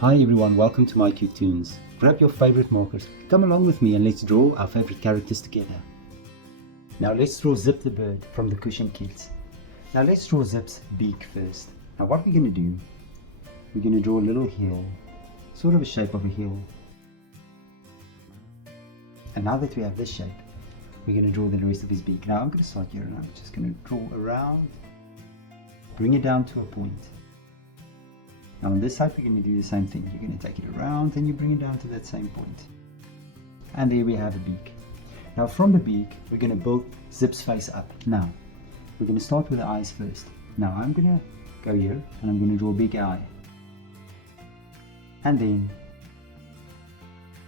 Hi everyone, welcome to mycutetoons. Grab your favorite markers, come along with me and let's draw our favorite characters together. Now let's draw Zip the bird from the cushion kits. Now let's draw Zip's beak first. Now what we're going to do, we're going to draw a little hill, sort of a shape of a hill. And now that we have this shape, we're going to draw the rest of his beak. Now I'm going to start here and I'm just going to draw around, bring it down to a point. Now on this side we're going to do the same thing. You're going to take it around and you bring it down to that same point. And there we have a beak. Now from the beak we're going to build Zip's face up. Now we're going to start with the eyes first. Now I'm going to go here and I'm going to draw a big eye. And then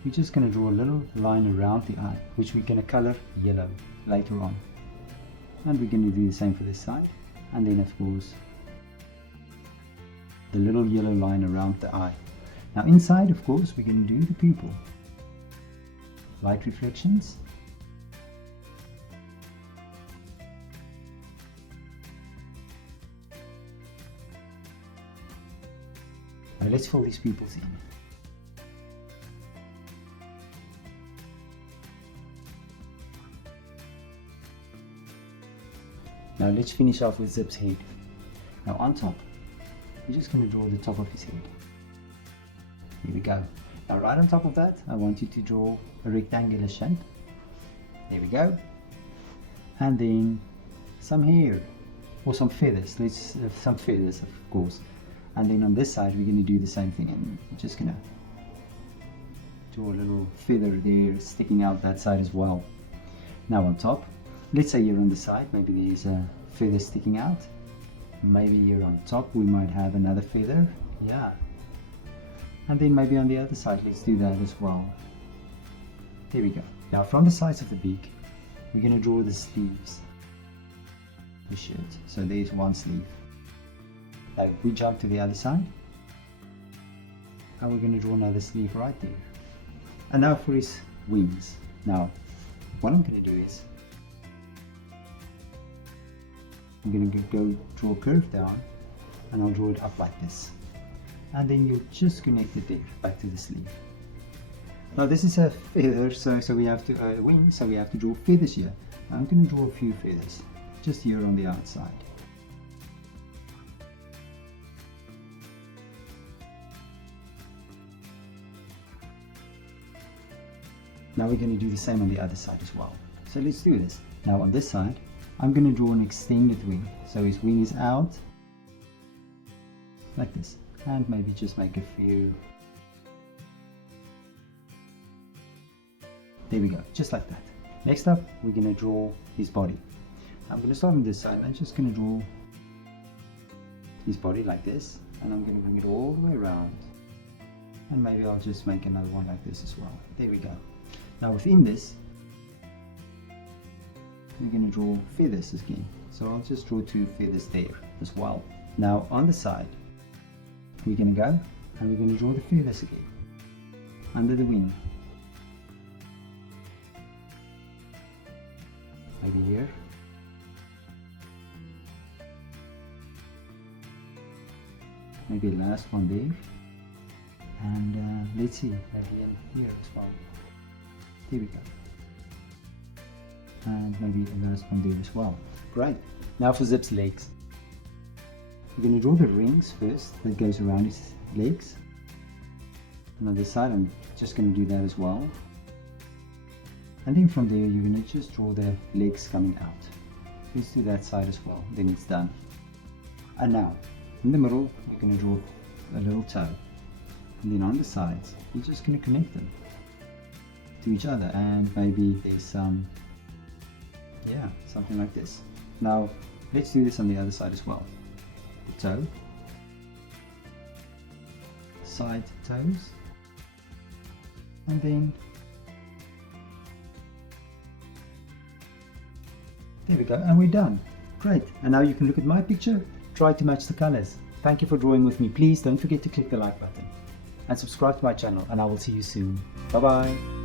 we're just going to draw a little line around the eye, which we're going to color yellow later on. And we're going to do the same for this side. And then of course the little yellow line around the eye. Now inside, of course, we're going to do the pupil. Light reflections. Now let's fill these pupils in. Now let's finish off with Zip's head. Now on top, we're just going to draw the top of his head. Here we go. Now right on top of that, I want you to draw a rectangular shape. There we go. And then some hair or some feathers. Let's some feathers, of course. And then on this side, we're going to do the same thing. And we're just going to draw a little feather there sticking out that side as well. Now on top, let's say here on the side, maybe there's a feather sticking out. Maybe here on top we might have another feather, yeah. And then maybe on the other side, let's do that as well. There we go. Now from the sides of the beak, we're going to draw the sleeves, the shirt. So there's one sleeve. Now we jump to the other side, and we're going to draw another sleeve right there. And now for his wings. Now, what I'm going to do is, I'm going to go draw a curve down and I'll draw it up like this. And then you'll just connect it there back to the sleeve. Now this is a feather, so we have to, wing, so we have to draw feathers here. I'm going to draw a few feathers just here on the outside. Now we're going to do the same on the other side as well. So let's do this. Now on this side, I'm going to draw an extended wing. So his wing is out, like this. And maybe just make a few. There we go, just like that. Next up, we're going to draw his body. I'm going to start on this side. I'm just going to draw his body like this. And I'm going to bring it all the way around. And maybe I'll just make another one like this as well. There we go. Now within this, we're going to draw feathers again. So I'll just draw two feathers there as well. Now on the side, we're going to go and we're going to draw the feathers again under the wing. Maybe here. Maybe the last one there. And let's see, maybe in here as well. There we go. And maybe the last one there as well. Great. Now for Zip's legs. We're going to draw the rings first that goes around his legs. And on this side I'm just going to do that as well. And then from there you're going to just draw the legs coming out. Let's do that side as well, then it's done. And now in the middle we're going to draw a little toe. And then on the sides you're just going to connect them to each other, and maybe there's some, yeah, something like this. Now let's do this on the other side as well. The toe, side toes, and then there we go, and we're done. Great. And now you can look at my picture, try to match the colors. Thank you for drawing with me. Please don't forget to click the like button and subscribe to my channel, and I will see you soon. Bye bye.